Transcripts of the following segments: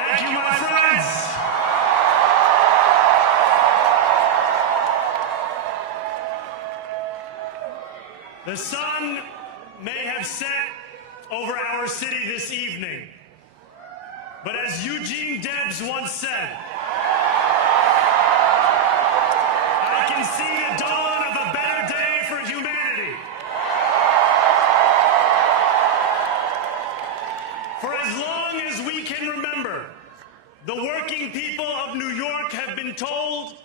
Thank you, my friends. The sun may have set over our city this evening, but as Eugene Debs once said, I can see the dawn of a better day for humanity. For as long as we can remember, the working people of New York have been told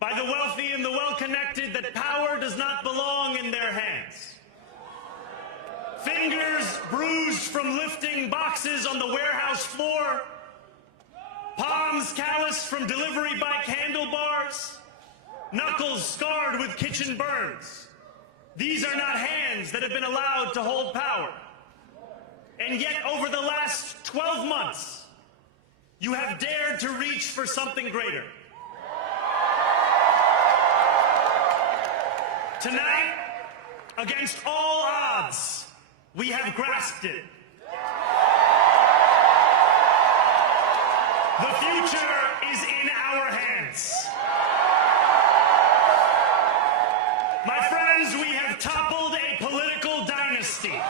by the wealthy and the well-connected that power does not belong in their hands. Fingers bruised from lifting boxes on the warehouse floor, palms calloused from delivery bike handlebars, knuckles scarred with kitchen burns. These are not hands that have been allowed to hold power. And yet, over the last 12 months, you have dared to reach for something greater. Tonight, against all odds, we have grasped it. The future is in our hands. My friends, we have toppled a political dynasty.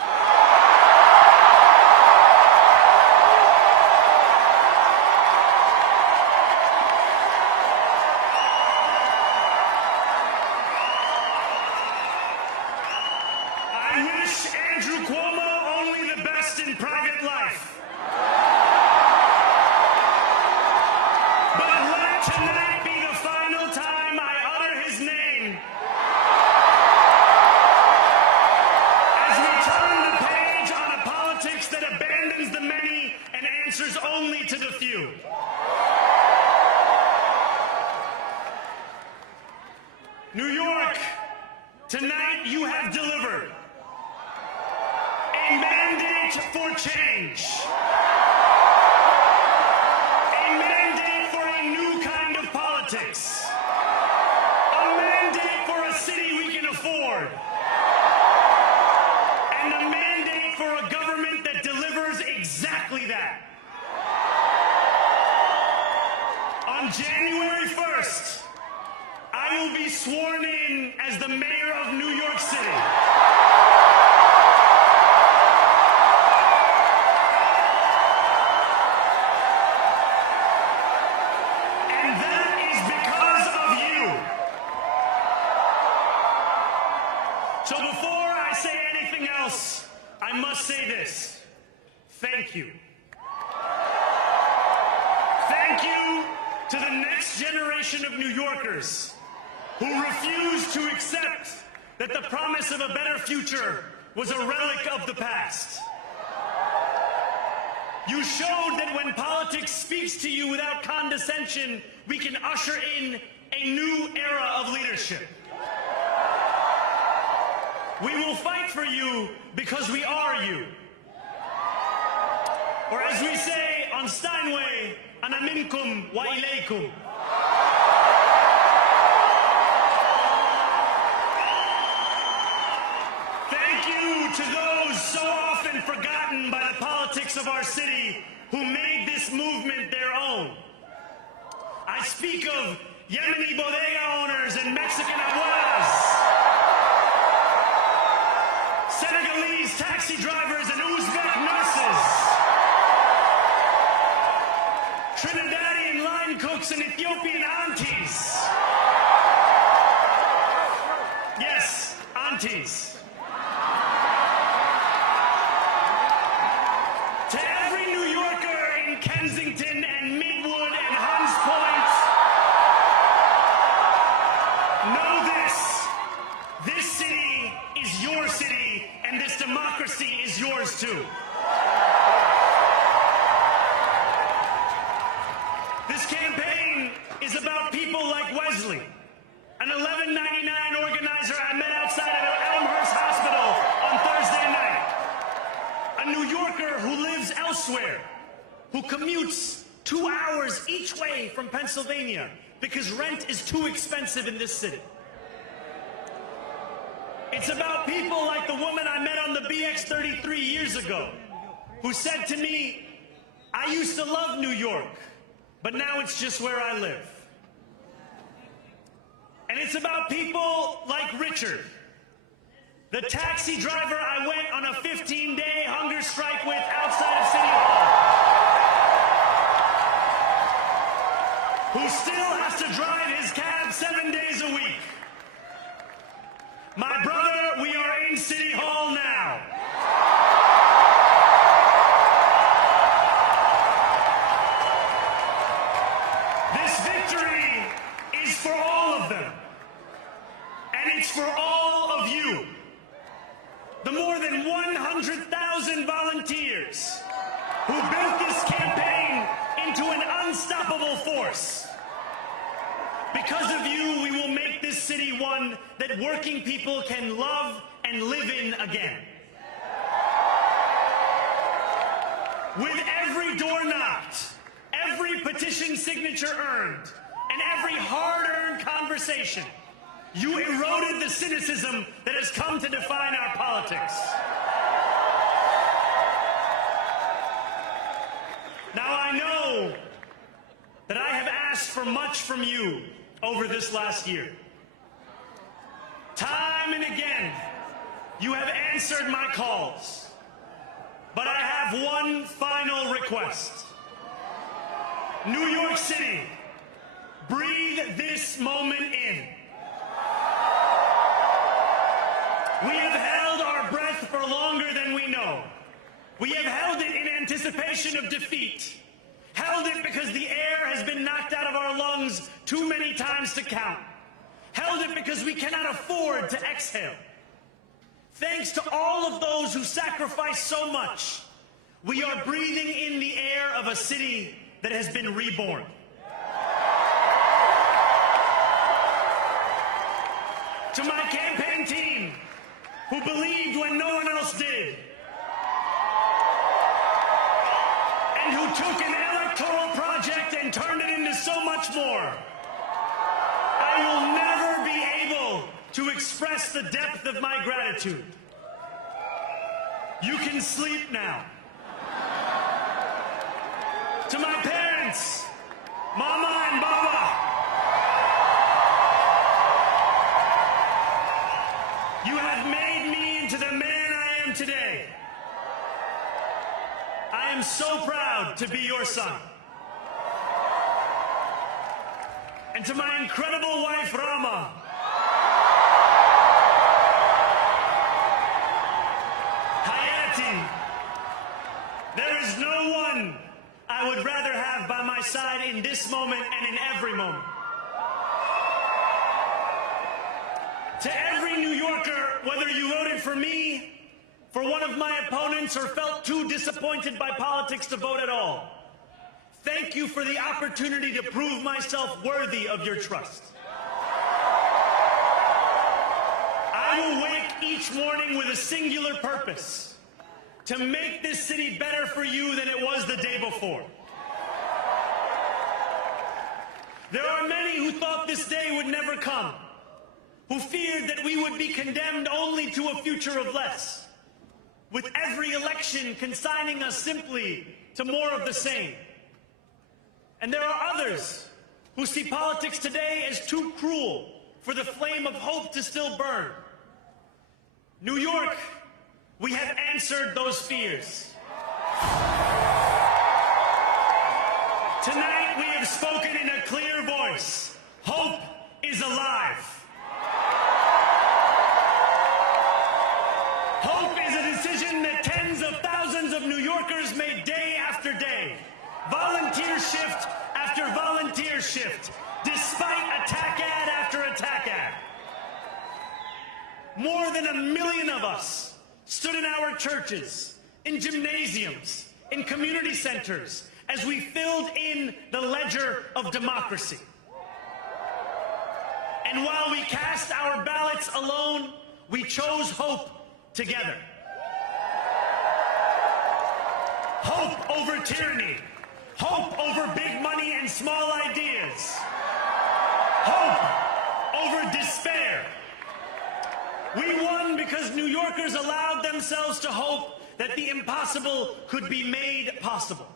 I wish Andrew Cuomo only the best in private life. But let tonight be the final time I utter his name as we turn the page on a politics that abandons the many and answers only to the few. New York, tonight you have delivered a mandate for change. A mandate for a new kind of politics. A mandate for a city we can afford. And a mandate for a government that delivers exactly that. On January 1st, I will be sworn in as the mayor of New York City. And that is because of you. So before I say anything else, I must say this. Thank you. Thank you to the next generation of New Yorkers who refused to accept that the promise of a better future was a relic of the past. You showed that when politics speaks to you without condescension, we can usher in a new era of leadership. We will fight for you because we are you. Or as we say on Steinway, ana minkum wa ilaykum. Thank you to those so often forgotten by the politics of our city who made this movement their own. I speak of Yemeni bodega owners and Mexican abuelas, Senegalese taxi drivers and Uzbek nurses, Trinidadian line cooks and Ethiopian aunties. Yes, aunties. To every New Yorker in Kensington and Midwood and Hunts Point, know this. This city is your city, and this democracy is yours too. This campaign is about people like Wesley, an 1199 organizer I met outside of Elmhurst Hospital on Thursday night. A New Yorker who lives elsewhere, who commutes 2 hours each way from Pennsylvania because rent is too expensive in this city. It's about people like the woman I met on the BX 33 years ago, who said to me, I used to love New York, but now it's just where I live. And it's about people like Richard, the taxi driver I went on a 15-day hunger strike with outside of City Hall, who still has to drive his cab 7 days a week. My brother, we are in City Hall now. This victory is for all of them. And it's for all of you. The more than 100,000 volunteers who built this campaign into an unstoppable force. Because of you, we will make this city one that working people can love and live in again. With every door knocked, every petition signature earned, and every hard-earned conversation, you eroded the cynicism that has come to define our politics. Now, I know that I have asked for much from you over this last year. Time and again, you have answered my calls. But I have one final request. New York City, breathe this moment in. We have held our breath for longer than we know. We have held it in anticipation of defeat. Held it because the air has been knocked out of our lungs too many times to count. Held it because we cannot afford to exhale. Thanks to all of those who sacrificed so much, we are breathing in the air of a city that has been reborn. To my campaign team, who believed when no one else did, and who took an electoral project and turned it into so much more, I will never be able to express the depth of my gratitude. You can sleep now. To my parents, Mama and Baba, you have made me into the man I am today. I am so proud to be your son. And to my incredible wife, Rama, Hayati, there is no one I would rather have by my side in this moment and in every moment. To every New Yorker, whether you voted for me, for one of my opponents, or felt too disappointed by politics to vote at all, thank you for the opportunity to prove myself worthy of your trust. I will wake each morning with a singular purpose: to make this city better for you than it was the day before. There are many who thought this day would never come, who feared that we would be condemned only to a future of less, with every election consigning us simply to more of the same. And there are others who see politics today as too cruel for the flame of hope to still burn. New York, we have answered those fears. Tonight we have spoken in a clear voice. Hope is alive. Hope is a decision that tens of thousands of New Yorkers made day after day, volunteer shift after volunteer shift, despite attack ad after attack ad. More than 1 million of us stood in our churches, in gymnasiums, in community centers, as we filled in the ledger of democracy. And while we cast our ballots alone, we chose hope together. Hope over tyranny. Hope over big money and small ideas. Hope over despair. We won because New Yorkers allowed themselves to hope that the impossible could be made possible.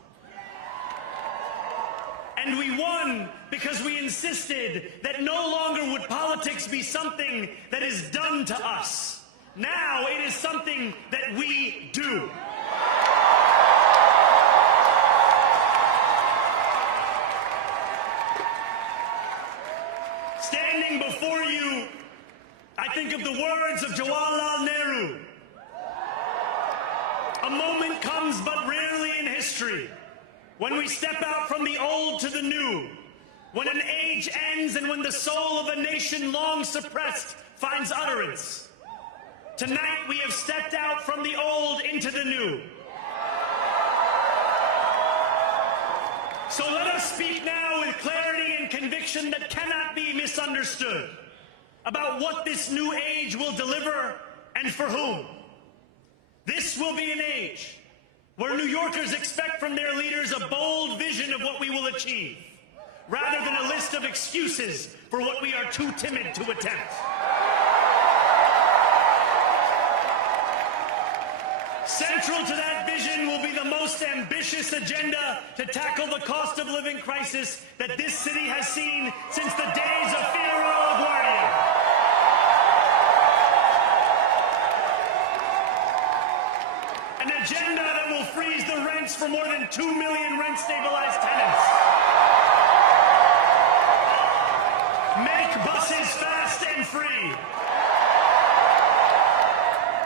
And we won because we insisted that no longer would politics be something that is done to us. Now it is something that we do. Standing before you, I think of the words of Jawaharlal Nehru. A moment comes but rarely in history when we step out from the old to the new, when an age ends and when the soul of a nation long suppressed finds utterance. Tonight we have stepped out from the old into the new. So let us speak now with clarity and conviction that cannot be misunderstood about what this new age will deliver and for whom. This will be an age where New Yorkers expect from their leaders a bold vision of what we will achieve, rather than a list of excuses for what we are too timid to attempt. Central to that vision will be the most ambitious agenda to tackle the cost of living crisis that this city has seen since the days of Figueroa LaGuardia. An agenda that will freeze the rents for more than 2 million rent-stabilized tenants. Make buses fast and free.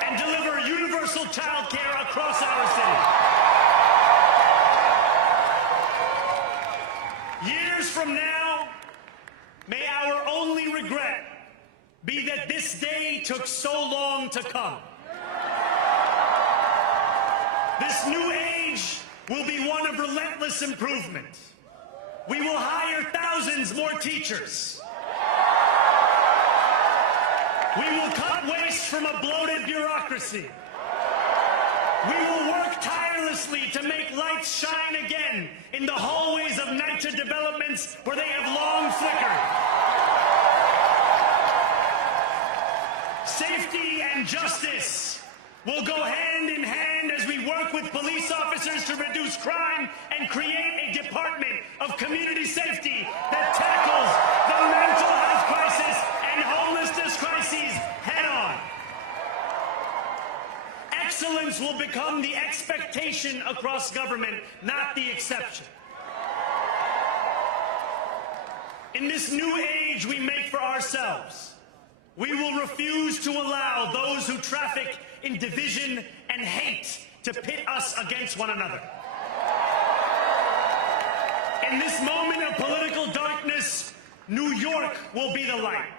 And deliver universal child care across our city. Years from now, may our only regret be that this day took so long to come. This new age will be one of relentless improvement. We will hire thousands more teachers. We will cut waste from a bloated bureaucracy. We will work tirelessly to make lights shine again in the hallways of NYC developments where they have long flickered. Safety and justice will go hand in hand as we work with police officers to reduce crime and create a department of community safety that tackles the mental health crisis and homelessness crises head on. Excellence will become the expectation across government, not the exception. In this new age we make for ourselves, we will refuse to allow those who traffic in division and hate to pit us against one another. In this moment of political darkness, New York will be the light.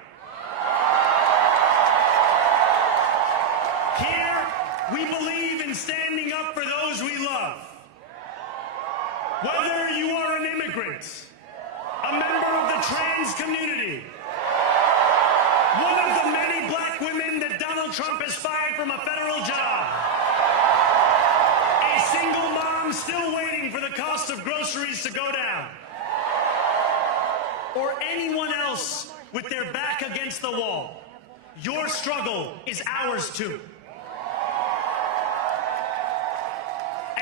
Here, we believe in standing up for those we love. Whether you are an immigrant, a member of the trans community, one of the many black women that Donald Trump has fired from a federal job, a single mom still waiting for the cost of groceries to go down, or anyone else with their back against the wall, your struggle is ours too.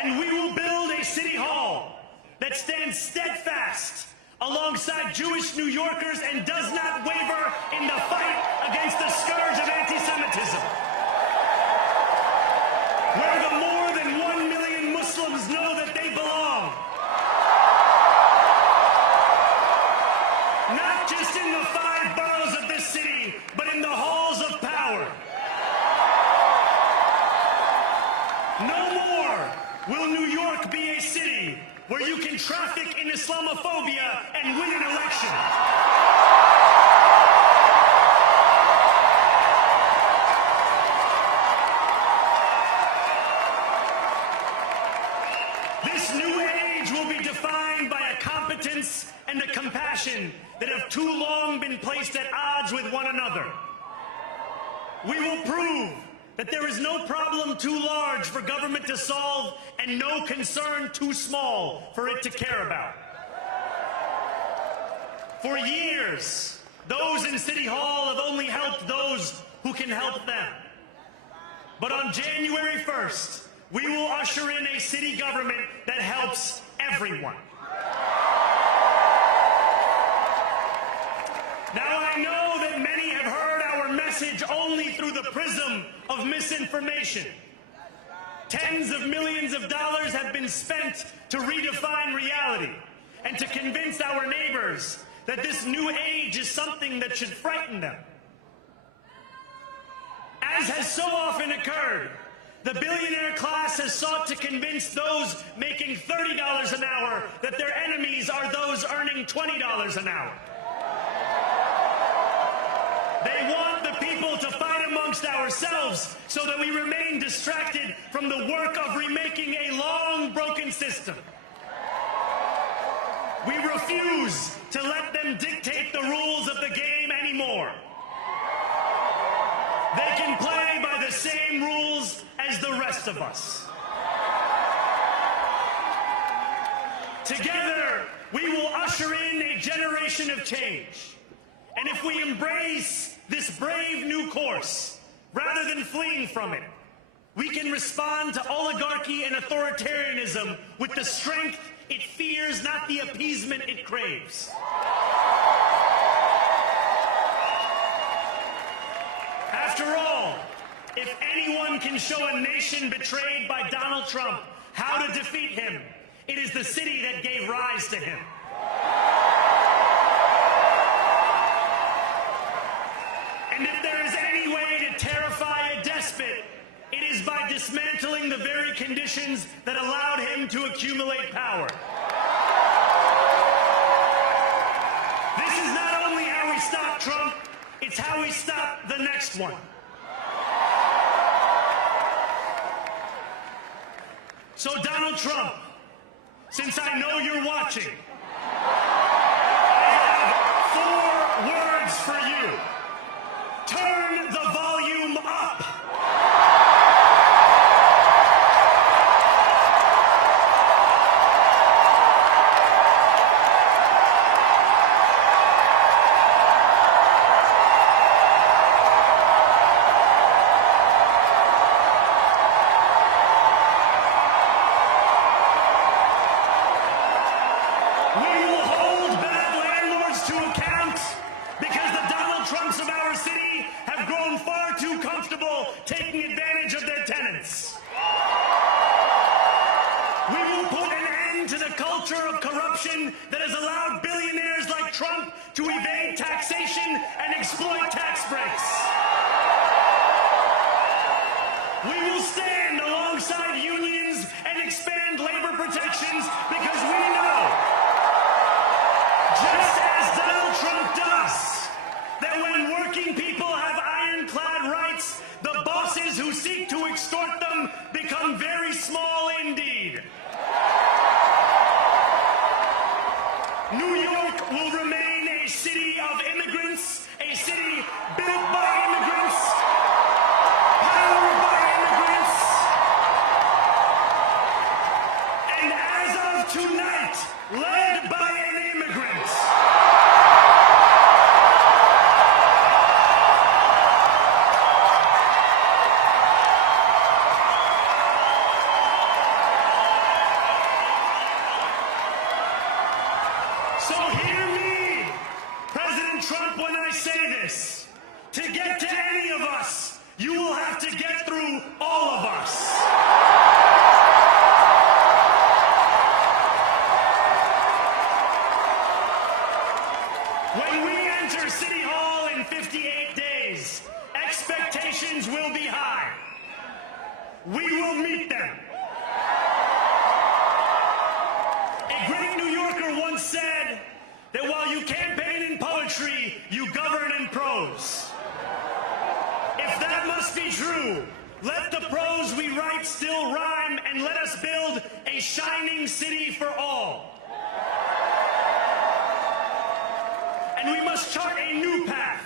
And we will build a city hall that stands steadfast alongside Jewish New Yorkers and does not waver in the fight against the scourge of anti-Semitism. Where the more than 1 million Muslims know that they belong. Not just in the 5 boroughs of this city, but in the halls of power. No more will New York be a city where you can traffic in Islamophobia and win an election. This new age will be defined by a competence and a compassion that have too long been placed at odds with one another. We will prove that there is no problem too large for government to solve and no concern too small for it to care about. For years, those in City Hall have only helped those who can help them. But on January 1st, we will usher in a city government that helps everyone. message only through the prism of misinformation. Tens of millions of dollars have been spent to redefine reality and to convince our neighbors that this new age is something that should frighten them. As has so often occurred, the billionaire class has sought to convince those making $30 an hour that their enemies are those earning $20 an hour. They want the people to fight amongst ourselves so that we remain distracted from the work of remaking a long broken system. We refuse to let them dictate the rules of the game anymore. They can play by the same rules as the rest of us. Together, we will usher in a generation of change. And if we embrace this brave new course, rather than fleeing from it, we can respond to oligarchy and authoritarianism with the strength it fears, not the appeasement it craves. After all, if anyone can show a nation betrayed by Donald Trump how to defeat him, it is the city that gave rise to him. And if there is any way to terrify a despot, it is by dismantling the very conditions that allowed him to accumulate power. This is not only how we stop Trump, it's how we stop the next one. So Donald Trump, since I know you're watching, I have 4 words for you. Turn the volume up. Taking advantage of their tenants. We will put an end to the culture of corruption that has allowed billionaires like Trump to evade taxation and exploit tax breaks. We will stand alongside unions and expand labor protections because we know, just as Donald Trump does, that when working people have ironclad rights, the bosses who seek to extort them become very small indeed. New York will remain a city of immigrants, a city built by immigrants, powered by immigrants, and as of tonight, led by an immigrant. So hear me, President Trump, when I say this. To get to any of us, you will have to get through all of us. When we enter City Hall in 58 days, expectations will be high. We will meet them. A great New Yorker once said that while you campaign in poetry, you govern in prose. If that must be true, let the prose we write still rhyme and let us build a shining city for all. And we must chart a new path,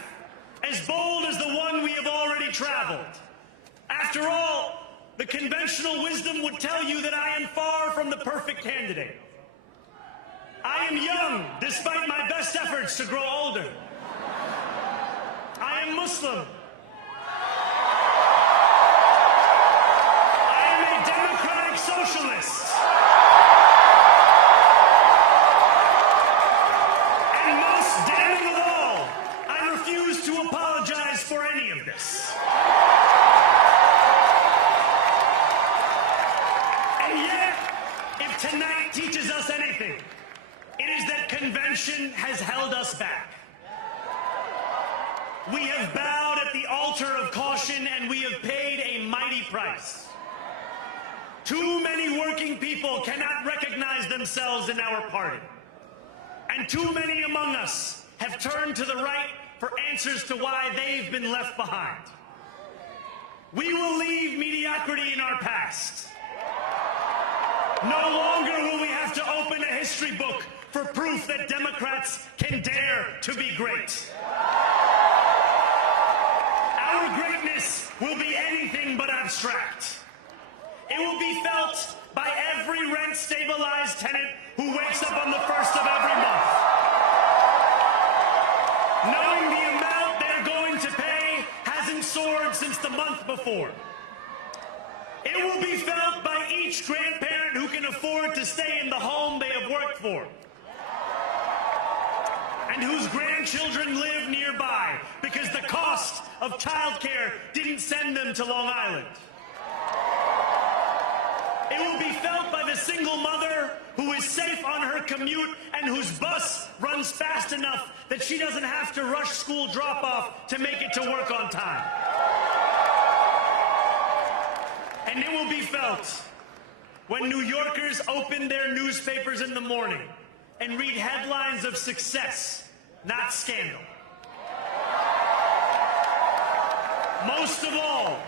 as bold as the one we have already traveled. After all, the conventional wisdom would tell you that I am far from the perfect candidate. I am young, despite my best efforts to grow older. I am Muslim. I am a democratic socialist. And most damning of all, I refuse to apologize for any of this. convention has held us back. We have bowed at the altar of caution, and we have paid a mighty price. Too many working people cannot recognize themselves in our party. And too many among us have turned to the right for answers to why they've been left behind. We will leave mediocrity in our past. No longer will we have to open a history book for proof that Democrats can dare to be great. Our greatness will be anything but abstract. It will be felt by every rent-stabilized tenant who wakes up on the first of every month, knowing the amount they're going to pay hasn't soared since the month before. It will be felt by each grandparent who can afford to stay in the home they have worked for, and whose grandchildren live nearby because the cost of childcare didn't send them to Long Island. It will be felt by the single mother who is safe on her commute and whose bus runs fast enough that she doesn't have to rush school drop-off to make it to work on time. And it will be felt when New Yorkers open their newspapers in the morning and read headlines of success, not scandal. Most of all,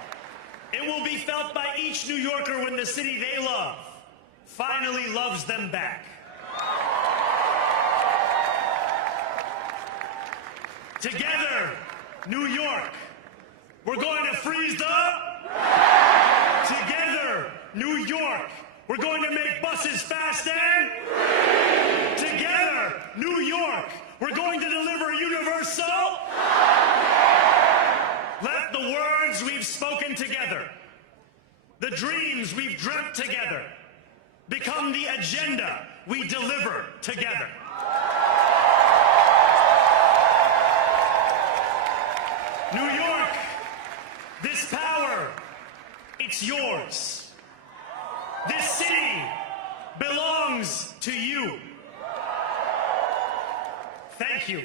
it will be felt by each New Yorker when the city they love finally loves them back. Together, New York, we're going to freeze the... Together, New York, we're going to make buses fast and... Together, New York, we're going to deliver universal... Let the words we've spoken together, the dreams we've dreamt together, become the agenda we deliver together. New York, this power, it's yours. This city belongs to you. Thank you.